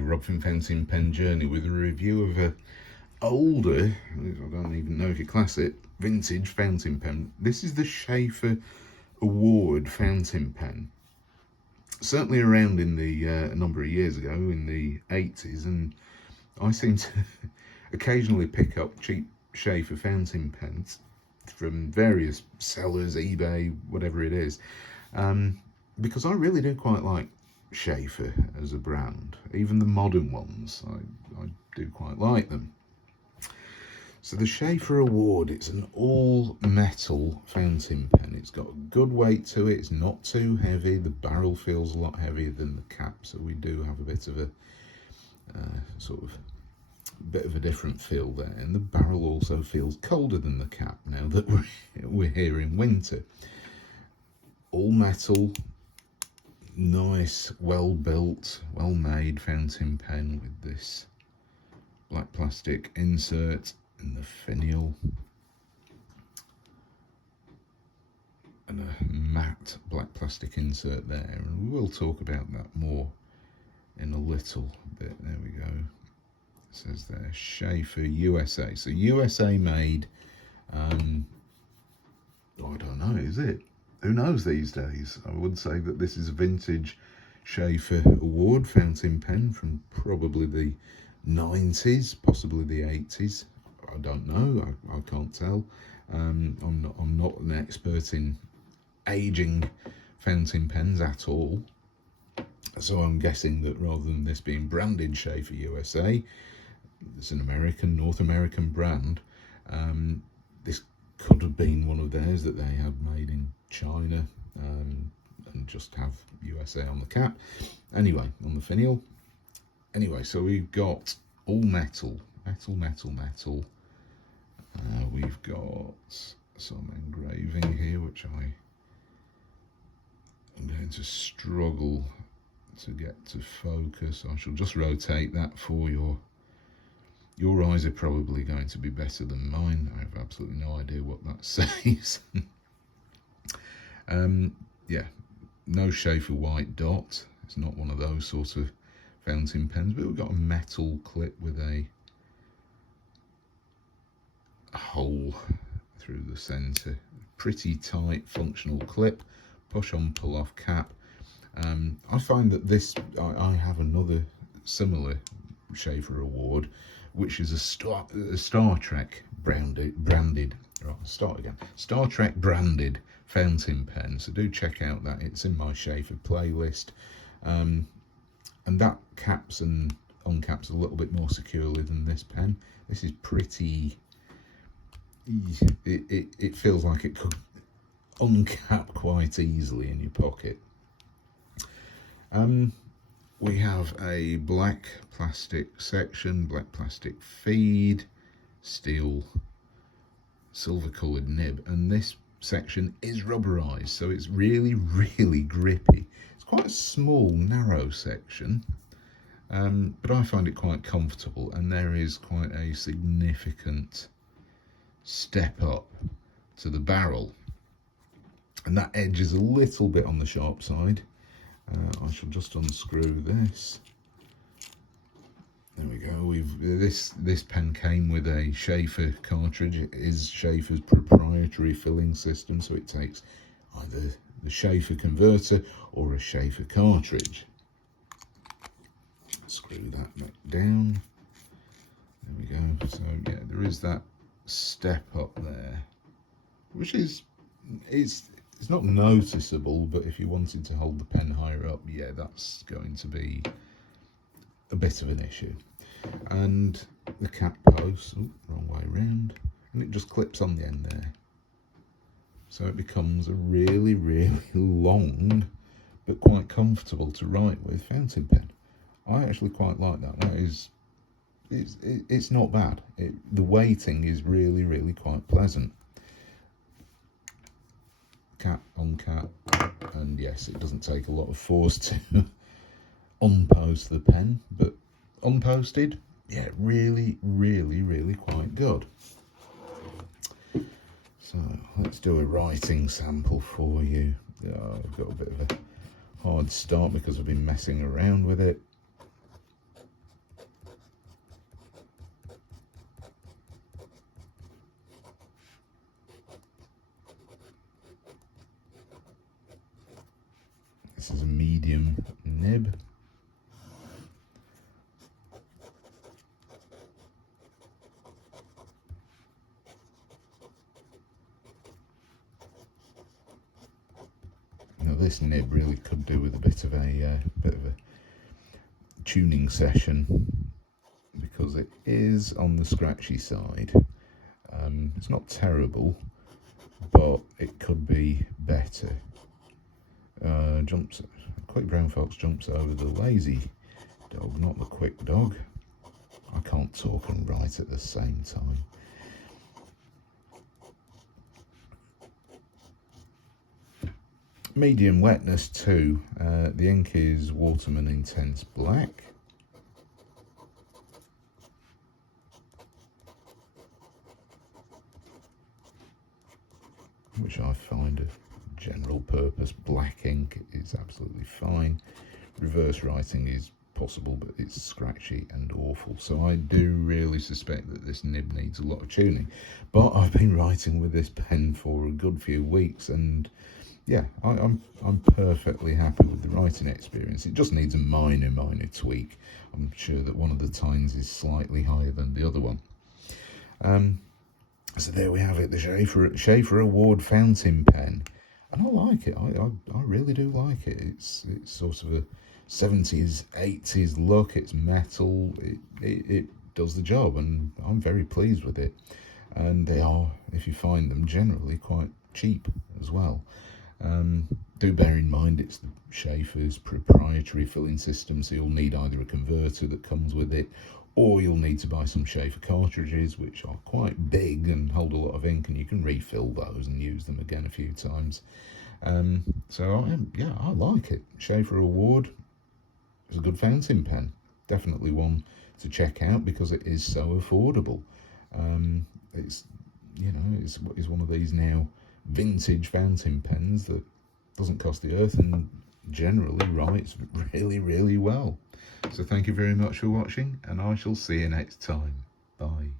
Robin Fountain Pen Journey with a review of a older, I don't even know if you class it, vintage fountain pen. This is the Sheaffer Award fountain pen. Certainly around in the a number of years ago, in the 80s, and I seem to occasionally pick up cheap Sheaffer fountain pens from various sellers, eBay, whatever it is, because I really do quite like Sheaffer as a brand. Even the modern ones, I do quite like them. So the Sheaffer Award, it's an all metal fountain pen. It's got a good weight to it, it's not too heavy, the barrel feels a lot heavier than the cap, so we do have a bit of a bit of a different feel there, and the barrel also feels colder than the cap now that we're here in winter. All metal, nice, well built, well made fountain pen with this black plastic insert and the finial and a matte black plastic insert there, and we will talk about that more in a little bit. There we go. It says there, Sheaffer USA. So USA made. I don't know, is it? Who knows these days? I would say that this is a vintage Sheaffer Award fountain pen from probably the 90s, possibly the 80s. I don't know. I can't tell. I'm not an expert in aging fountain pens at all. So I'm guessing that rather than this being branded Sheaffer USA, it's an North American brand. This could have been one of theirs that they had made in China, and just have USA on the cap. Anyway, on the finial. Anyway, so we've got all metal. We've got some engraving here, which I'm going to struggle to get to focus. I shall just rotate that for you. Your eyes are probably going to be better than mine. I have absolutely no idea what that says. Yeah, no Sheaffer white dot. It's not one of those sort of fountain pens, but we've got a metal clip with a hole through the centre. Pretty tight, functional clip. Push on, pull off cap. I find that this, I have another similar Sheaffer Award, which is a Star Trek branded. Right, start again. Star Trek branded fountain pen. So do check out that. It's in my Sheaffer playlist. And that caps and uncaps a little bit more securely than this pen. This is pretty. It feels like it could uncap quite easily in your pocket. We have a black plastic section, black plastic feed, steel, silver coloured nib, and this section is rubberized, so it's really grippy. It's quite a small, narrow section, but I find it quite comfortable, and there is quite a significant step up to the barrel, and that edge is a little bit on the sharp side. I shall just unscrew this. There we go. This pen came with a Sheaffer cartridge. It is Sheaffer's proprietary filling system, so it takes either the Sheaffer converter or a Sheaffer cartridge. Screw that back down. There we go. So yeah, there is that step up there, which is it's not noticeable, but if you wanted to hold the pen higher up, yeah, that's going to be a bit of an issue. And the cap post, wrong way around, and it just clips on the end there. So it becomes a really long, but quite comfortable to write with fountain pen. I actually quite like that. It's not bad. The weighting is really quite pleasant. Cap on cap, and yes, it doesn't take a lot of force to unpost the pen, but unposted, yeah, really quite good. So let's do a writing sample for you. I've got a bit of a hard start because I've been messing around with it. medium nib. Now this nib really could do with a bit of a tuning session, because it is on the scratchy side. It's not terrible, but it could be better. Quick brown fox jumps over the lazy dog, not the quick dog. I can't talk and write at the same time. Medium wetness 2. The ink is Waterman Intense Black. Which I find a general purpose black ink is absolutely fine. Reverse writing is possible, but it's scratchy and awful. So I do really suspect that this nib needs a lot of tuning. But I've been writing with this pen for a good few weeks, and yeah, I'm perfectly happy with the writing experience. It just needs a minor tweak. I'm sure that one of the tines is slightly higher than the other one. So there we have it, the Sheaffer Award fountain pen, and I like it. I really do like it. It's sort of a 70s, 80s look. It's metal. It does the job, and I'm very pleased with it. And they are, if you find them, generally quite cheap as well. Do bear in mind it's the Sheaffers proprietary filling system, so you'll need either a converter that comes with it, or you'll need to buy some Sheaffer cartridges, which are quite big and hold a lot of ink, and you can refill those and use them again a few times. So I like it. Sheaffer Award is a good fountain pen. Definitely one to check out because it is so affordable. It's one of these now vintage fountain pens that doesn't cost the earth and generally writes really well. So thank you very much for watching, and I shall see you next time. Bye.